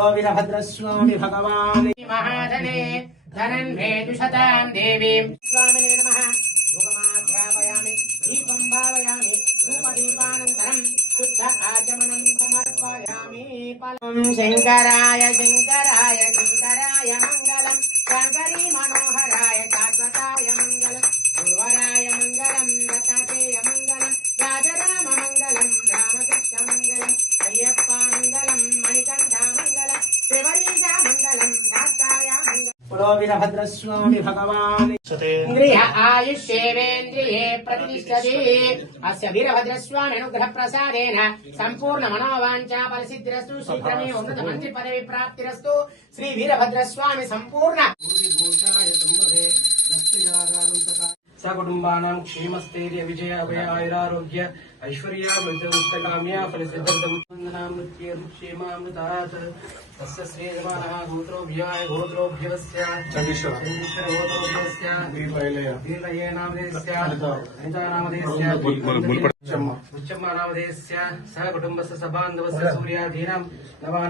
पुरो वीरभद्रस्वामी भगवान् महाधने धनन्भेदुशतां देवीं स्वामिने नमः। भोगमाध्यापयामि दीपं भावयामि धूपदीपानन्तरं शुद्ध आचमनं समर्पयामि। शङ्कराय शङ्कराय शङ्कराय मङ्गलं शङ्करी मनोहराय शाश्वताय मङ्गलं गुरुवराय मङ्गलं दत्तात्रेय मङ्गलं राजराम मङ्गलं रामकृष्ण मङ्गलं अय्यप्पा मङ्गलं मणिकण्ठा मङ्गलं श्रीवरीजा मङ्गलं शास्त्राय मङ्गलं। पुरो वीरभद्रस्वामी भगवान् इन्द्रिय आयुष्येवेन्द्रिये प्रतिष्ठति। अस्य वीरभद्रस्वामी अनुग्रह प्रसादेन सम्पूर्ण मनोवाञ्छा फलसिद्धिरस्तु। शीघ्रमेव उन्नत मंत्री पदवी प्राप्तिरस्तु। श्री वीरभद्रस्वामी सम्पूर्ण सकुटुम्बानां क्षेमस्थैर्य विजय अभय आयुरारोग्य ऐश्वर्यामृतकाम्या फलसिद्ध्यर्थं वन्दनामृत्यक्षेमामृतात् तस्य श्रेयमानः गोत्रोभ्याय गोत्रोभ्यस्य गोत्रोभ्यस्य दीर्घये नामधेयस्य अनिता नामधेयस्य उच्चम्मा नामधेयस्य सह कुटुम्बस्य सबान्धवस्य सूर्याधीनां नवानां